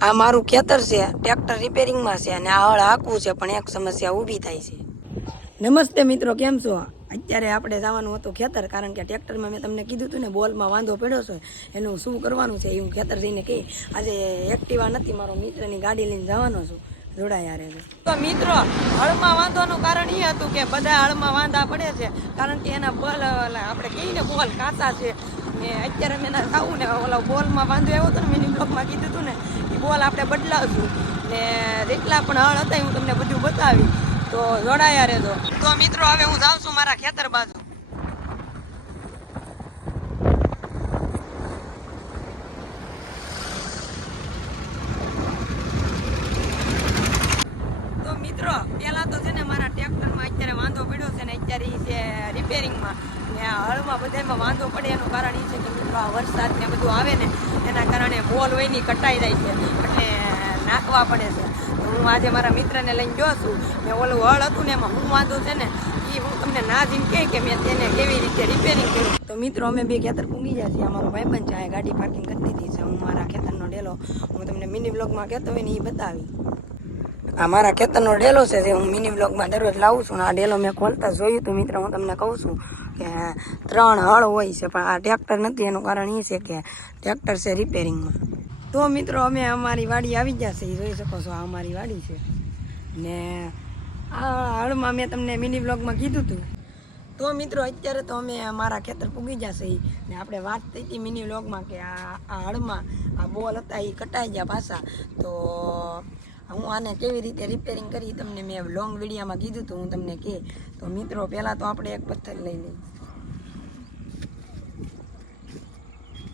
આ મારું ખેતર છે, ટ્રેક્ટર રિપેરિંગમાં છે અને આ હળ હાંકવું છે, પણ એક સમસ્યા ઊભી થાય છે. નમસ્તે મિત્રો, કેમ છો? અત્યારે આપણે જવાનું હતું ખેતર, કારણ કે ટ્રેક્ટરમાં મેં તમને કીધું હતું ને બોલમાં વાંધો પડ્યો છે, એનું શું કરવાનું છે એ હું ખેતર જઈને કહી. આજે એક્ટિવા નથી, મારો મિત્રની ગાડી લઈને જવાનો છું. જોડાયા રહે તો મિત્રો, હળમાં વાંધોનું કારણ એ હતું કે બધા હળમાં વાંધા પડે છે, કારણ કે એના બોલ આપણે કહીને બોલ કાચા છે. ને અત્યારે મેં ખાવું ને ઓલા બોલમાં વાંધો આવ્યો હતો ને, મિની બ્લોકમાં કીધું હતું ને એ બોલ આપણે બદલાવશું ને જેટલા પણ હળ હતા હું તમને બધું બતાવી. તો જોડાયા રહેજો. તો મિત્રો, હવે હું જાઉં છું મારા ખેતર બાજુ. તો મિત્રો, પેલા તો છે ને મારા ટ્રેક્ટરમાં અત્યારે વાંધો પડ્યો છે ને, અત્યારે એ છે રિપેરિંગમાં ને હળમાં બધામાં વાંધો પડે એનું કારણ એ છે કે મિત્રો વરસાદ ને બધું આવે ને એના કારણે બોલ હોય ની કટાઈ જાય છે, એટલે નાખવા પડે છે. હું આજે મારા મિત્રને લઈને ગયો છું ને ઓલું હળ હતું ને એમાં હું વાંધો છે ને એ હું તમને ના જઈને કહે કે મેં તેને કેવી રીતે રિપેરિંગ કર્યું. તો મિત્રો, અમે બે ખેતર પૂગી ગયા છીએ. અમારો ભાઈબંધ છે, આ ગાડી પાર્કિંગ કરી દીધી છે. હું મારા ખેતરનો ડેલો હું તમને મિની બ્લોગમાં કહેતો હોય ને એ બતાવી. આ મારા ખેતરનો ડેલો છે જે હું મિની બ્લોગમાં દરરોજ લાવું છું. આ ડેલો મેં ખોલતા જોયું તો મિત્રો હું તમને કહું છું કે 3 હળ હોય છે, પણ આ ટ્રેક્ટર નથી. એનું કારણ એ છે કે ટ્રેક્ટર છે રિપેરિંગમાં. તો મિત્રો, અમે અમારી વાડી આવી ગયા છે, એ જોઈ શકો છો. આ અમારી વાડી છે ને આ હળમાં મેં તમને મિની બ્લોગમાં કીધું હતું. તો મિત્રો, અત્યારે તો અમે મારા ખેતર પૂગી જશે ને આપણે વાત થઈ હતી મિની બ્લોગમાં કે આ હળમાં આ બોલ હતા એ કટાઈ ગયા પાછા. તો હું આને કેવી રીતે રિપેરિંગ કરી તમને મેં લોંગ વિડીયોમાં કીધું હતું, હું તમને કહે. તો મિત્રો, પહેલાં તો આપણે એક પથ્થર લઈ લઈએ.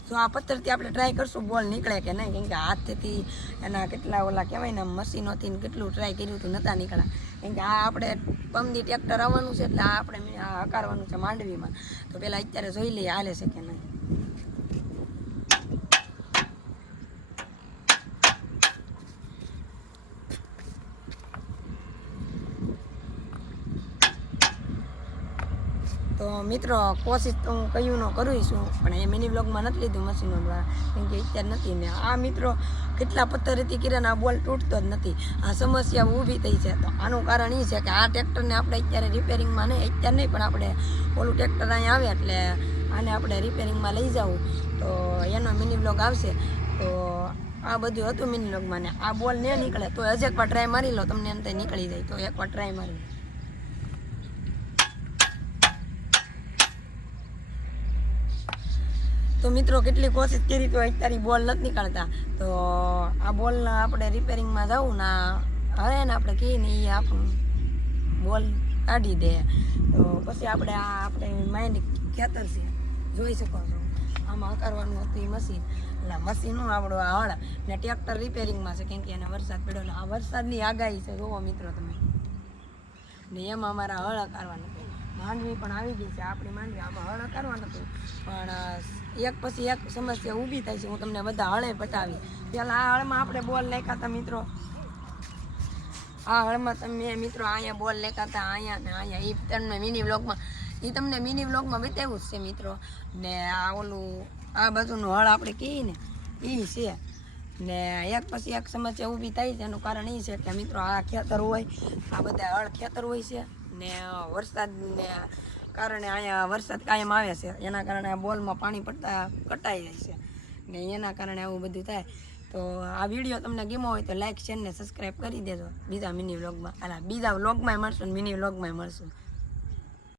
તો આ પથ્થરથી આપણે ટ્રાય કરશું બોલ નીકળે કે નહીં, કેમ કે હાથથી એના કેટલા ઓલા કહેવાય ને મશીનોથી કેટલું ટ્રાય કર્યું હતું, નહોતા નીકળ્યા. કેમ કે આ આપણે પમદી ટ્રેક્ટર આવવાનું છે, એટલે આ આપણે આ હકારવાનું છે માંડવીમાં. તો પહેલાં અત્યારે જોઈ લઈએ હાલે છે કે નહીં. તો મિત્રો, કોશિશ તો હું કહ્યું ન કરું છું, પણ એ મિની બ્લોગમાં નથી લીધું મશીનો દ્વારા, કેમ કે અત્યારે નથી. ને આ મિત્રો કેટલા પથ્થરથી કિરણ આ બોલ તૂટતો જ નથી. આ સમસ્યા ઊભી થઈ છે. તો આનું કારણ એ છે કે આ ટ્રેક્ટરને આપણે અત્યારે રિપેરિંગમાં નહીં, અત્યારે નહીં, પણ આપણે ઓલું ટ્રેક્ટર અહીંયા આવે એટલે આને આપણે રિપેરિંગમાં લઈ જવું, તો એનો મિની બ્લોગ આવશે. તો આ બધું હતું મિની બ્લોગમાં. ને આ બોલ ન નીકળે તો હજી એકવાર ટ્રાય મારી લો, તમને એમ થાય નીકળી જાય. તો એકવાર ટ્રાય મારી. તો મિત્રો, કેટલી કોશિશ કરી તો અત્યારે બોલ નથી નીકળતા. તો આ બોલના આપણે રિપેરિંગમાં જવું ને હવે ને આપણે કહીએ ને એ આપણું બોલ કાઢી દે. તો પછી આપણે માઇન્ડ ખેતર છે, જોઈ શકો છો. આમાં હકારવાનું હતું એ મશીન, એટલે મશીનનું આપણું આ હળ ને ટ્રેક્ટર રિપેરિંગમાં છે, કેમ કે એને વરસાદ પડ્યો. એટલે આ વરસાદની આગાહી છે, જોવો મિત્રો તમે. ને એમાં અમારા હળ હકારવાનું હતું. માંડવી પણ આવી ગઈ છે, આપણી માંડવી. આમાં હળ હકારવાનું હતું, પણ એક પછી એક સમસ્યા ઊભી થાય છે. હું તમને બધા હળે બતાવી. પહેલાં આ હળમાં આપણે બોલ નાખ્યા હતા મિત્રો. આ હળમાં તમે મિત્રો અહીંયા બોલ નાખ્યા હતા, અહીંયા ને અહીંયા. એ તમને મિની બ્લોગમાં બતાવ્યું જ છે મિત્રો. ને આ ઓલું આ બાજુનું હળ આપણે કહીએ ને એ છે. ને એક પછી એક સમસ્યા ઊભી થાય છે. એનું કારણ એ છે કે મિત્રો આ ખેતર હોય, આ બધા હળ ખેતર હોય છે ને વરસાદને કારણે અહીંયા વરસાદ કાયમ આવે છે. એના કારણે આ બોલમાં પાણી પડતા કટાઈ જાય છે ને એના કારણે આવું બધું થાય. તો આ વિડીયો તમને ગમ્યો હોય તો લાઈક, શેર ને સબસ્ક્રાઈબ કરી દેજો. બીજા વ્લોગમાં મળશું ને મિની વ્લોગમાં મળશું.